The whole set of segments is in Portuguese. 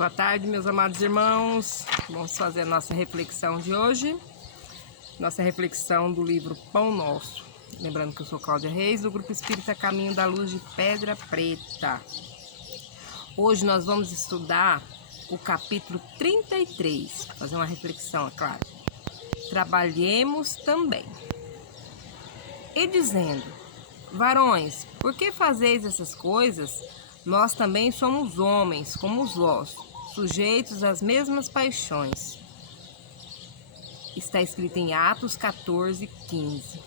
Boa tarde, meus amados irmãos. Vamos fazer a nossa reflexão de hoje. Nossa reflexão do livro Pão Nosso. Lembrando que eu sou Cláudia Reis, do Grupo Espírita Caminho da Luz de Pedra Preta. Hoje nós vamos estudar o capítulo 33. Fazer uma reflexão, é claro. Trabalhemos também. E dizendo: varões, por que fazeis essas coisas? Nós também somos homens, como vós, sujeitos às mesmas paixões. Está escrito em Atos 14:15.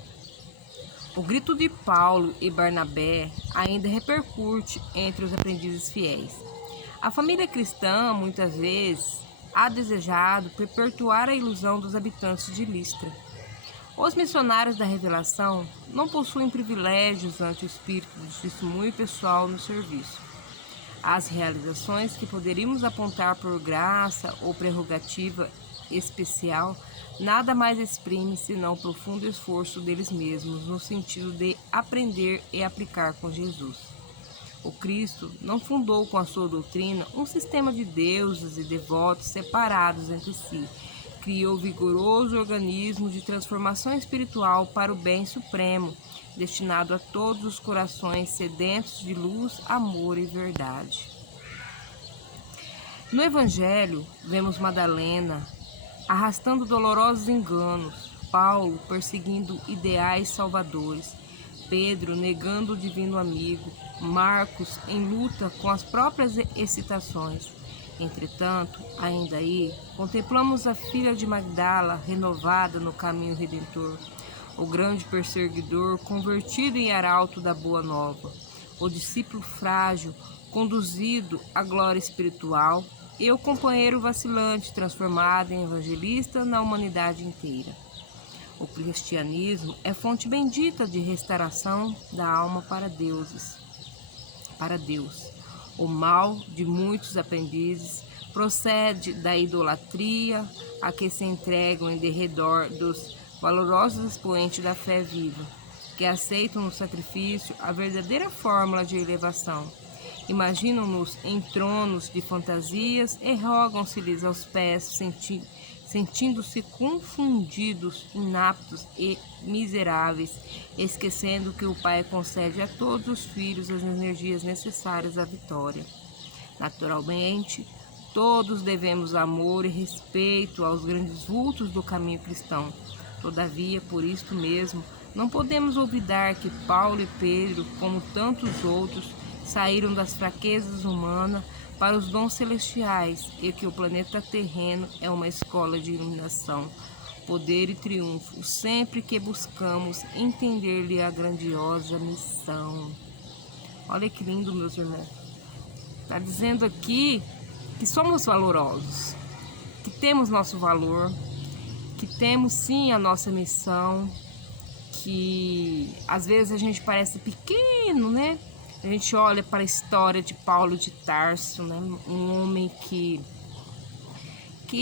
O grito de Paulo e Barnabé ainda repercute entre os aprendizes fiéis. A família cristã, muitas vezes, ha desejado perpetuar a ilusão dos habitantes de Listra. Os missionários da revelação não possuem privilégios ante o espírito de testemunho pessoal no serviço. As realizações que poderíamos apontar por graça ou prerrogativa especial nada mais exprimem senão o profundo esforço deles mesmos no sentido de aprender e aplicar com Jesus. O Cristo não fundou com a sua doutrina um sistema de deuses e devotos separados entre si. Criou vigoroso organismo de transformação espiritual para o bem supremo, destinado a todos os corações sedentos de luz, amor e verdade. No Evangelho, vemos Madalena arrastando dolorosos enganos, Paulo perseguindo ideais salvadores, Pedro negando o divino amigo, Marcos em luta com as próprias excitações. Entretanto, ainda aí, contemplamos a filha de Magdala renovada no caminho redentor, o grande perseguidor convertido em arauto da boa nova, o discípulo frágil conduzido à glória espiritual e o companheiro vacilante transformado em evangelista na humanidade inteira. O cristianismo é fonte bendita de restauração da alma para Deus. O mal de muitos aprendizes procede da idolatria a que se entregam em derredor dos valorosos expoentes da fé viva, que aceitam no sacrifício a verdadeira fórmula de elevação. Imaginam-nos em tronos de fantasias e rogam-se-lhes aos pés, sentindo-se confundidos, inaptos e miseráveis, esquecendo que o Pai concede a todos os filhos as energias necessárias à vitória. Naturalmente, todos devemos amor e respeito aos grandes vultos do caminho cristão. Todavia, por isto mesmo, não podemos olvidar que Paulo e Pedro, como tantos outros, saíram das fraquezas humanas para os dons celestiais e que o planeta terreno é uma escola de iluminação, poder e triunfo, sempre que buscamos entender-lhe a grandiosa missão. Olha que lindo, meus irmãos. Está dizendo aqui que somos valorosos, que temos nosso valor, que temos sim a nossa missão, que às vezes a gente parece pequeno, né? A gente olha para a história de Paulo de Tarso, né? Um homem que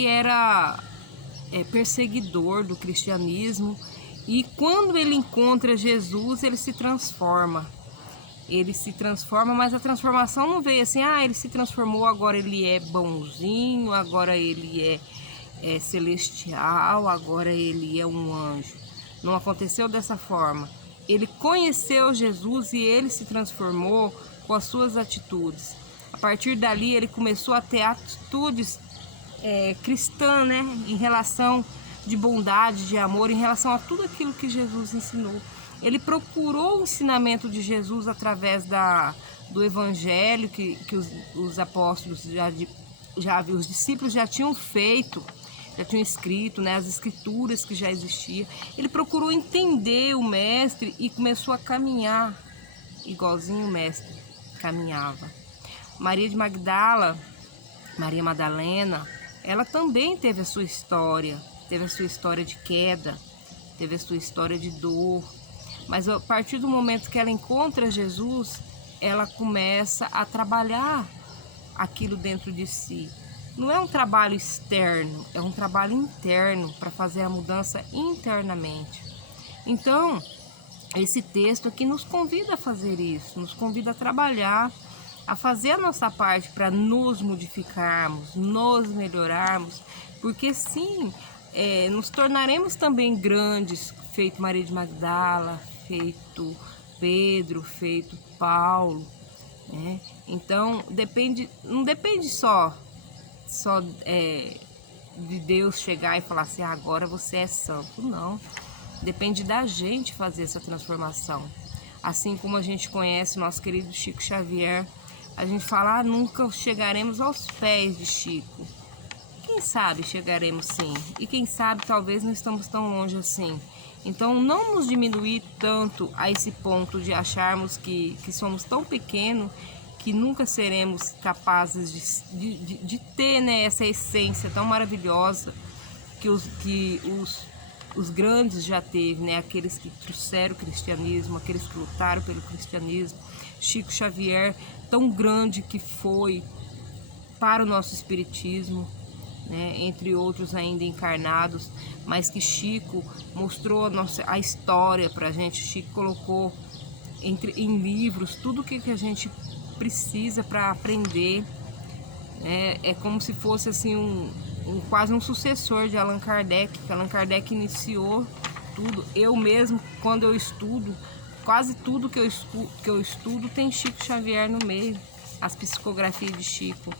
era perseguidor do cristianismo, e quando ele encontra Jesus, ele se transforma. Mas a transformação não veio assim, ele se transformou, agora ele é bonzinho, agora ele é celestial, agora ele é um anjo. Não aconteceu dessa forma. Ele conheceu Jesus e ele se transformou com as suas atitudes. A partir dali, ele começou a ter atitudes cristãs, né? Em relação de bondade, de amor, em relação a tudo aquilo que Jesus ensinou. Ele procurou o ensinamento de Jesus através do Evangelho que os apóstolos, os discípulos já tinham feito, já tinham escrito, né, as escrituras que já existiam. Ele procurou entender o mestre e começou a caminhar igualzinho o mestre caminhava. Maria Madalena, ela também teve a sua história de queda, teve a sua história de dor, mas a partir do momento que ela encontra Jesus, ela começa a trabalhar aquilo dentro de si. Não é um trabalho externo, é um trabalho interno para fazer a mudança internamente. Então, esse texto aqui nos convida a fazer isso, nos convida a trabalhar a fazer a nossa parte para nos modificarmos, nos melhorarmos, porque sim, nos tornaremos também grandes, feito Maria de Magdala, feito Pedro, feito Paulo, né? Então não depende só de Deus chegar e falar assim, agora você é santo. Não, depende da gente fazer essa transformação. Assim como a gente conhece o nosso querido Chico Xavier, a gente fala, nunca chegaremos aos pés de Chico. Quem sabe chegaremos sim, e quem sabe talvez não estamos tão longe assim. Então não nos diminuir tanto a esse ponto de acharmos que somos tão pequenos que nunca seremos capazes de ter, né, essa essência tão maravilhosa que os grandes já teve, né? Aqueles que trouxeram o cristianismo, aqueles que lutaram pelo cristianismo. Chico Xavier, tão grande que foi para o nosso espiritismo, né? Entre outros ainda encarnados, mas que Chico mostrou a história para a gente. Chico colocou em livros tudo o que a gente precisa para aprender. É como se fosse assim quase um sucessor de Allan Kardec, que Allan Kardec iniciou tudo. Eu mesmo, quando eu estudo, quase tudo que eu estudo tem Chico Xavier no meio, as psicografias de Chico.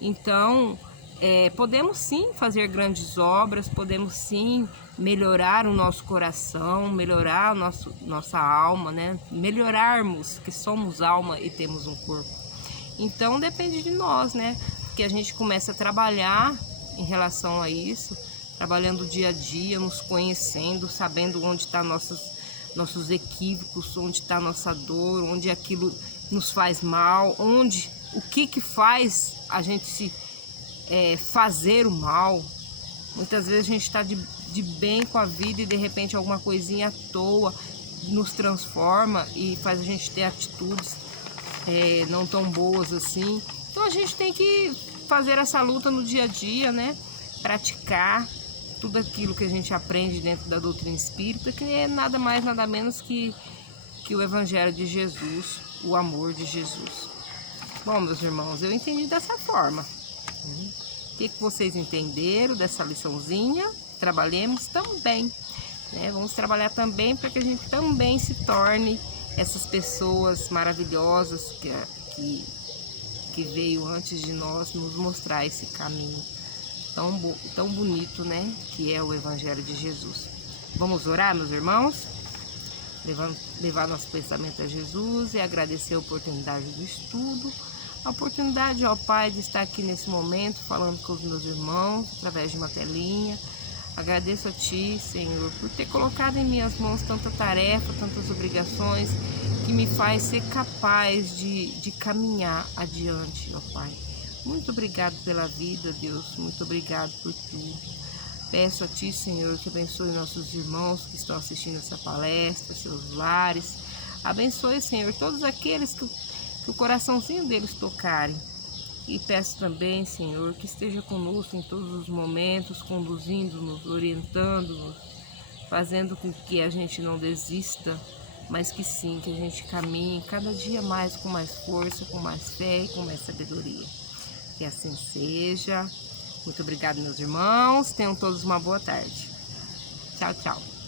Então, podemos sim fazer grandes obras, podemos sim melhorar o nosso coração, melhorar nossa alma, né? Melhorarmos, que somos alma e temos um corpo. Então depende de nós, né? Que a gente comece a trabalhar em relação a isso, trabalhando dia a dia, nos conhecendo, sabendo onde estão nossos equívocos, onde está a nossa dor, onde aquilo nos faz mal, o que faz a gente fazer o mal. Muitas vezes a gente está de bem com a vida e de repente alguma coisinha à toa nos transforma e faz a gente ter atitudes não tão boas assim. Então a gente tem que fazer essa luta no dia a dia, né? Praticar tudo aquilo que a gente aprende dentro da doutrina espírita, que é nada mais, nada menos que o Evangelho de Jesus, o amor de Jesus. Bom, meus irmãos, eu entendi dessa forma. O que vocês entenderam dessa liçãozinha? Trabalhemos também, né? Vamos trabalhar também para que a gente também se torne essas pessoas maravilhosas que veio antes de nós nos mostrar esse caminho tão bonito, né? Que é o Evangelho de Jesus. Vamos orar, meus irmãos? Levar nosso pensamento a Jesus e agradecer a oportunidade do estudo, a oportunidade, ó Pai, de estar aqui nesse momento falando com os meus irmãos através de uma telinha. Agradeço a Ti, Senhor, por ter colocado em minhas mãos tanta tarefa, tantas obrigações, que me faz ser capaz de caminhar adiante, ó Pai. Muito obrigado pela vida, Deus, muito obrigado por tudo. Peço a Ti, Senhor, que abençoe nossos irmãos que estão assistindo essa palestra, seus lares. Abençoe, Senhor, todos aqueles que o coraçãozinho deles tocarem. E peço também, Senhor, que esteja conosco em todos os momentos, conduzindo-nos, orientando-nos, fazendo com que a gente não desista, mas que sim, que a gente caminhe cada dia mais com mais força, com mais fé e com mais sabedoria. Que assim seja. Muito obrigada, meus irmãos. Tenham todos uma boa tarde. Tchau, tchau.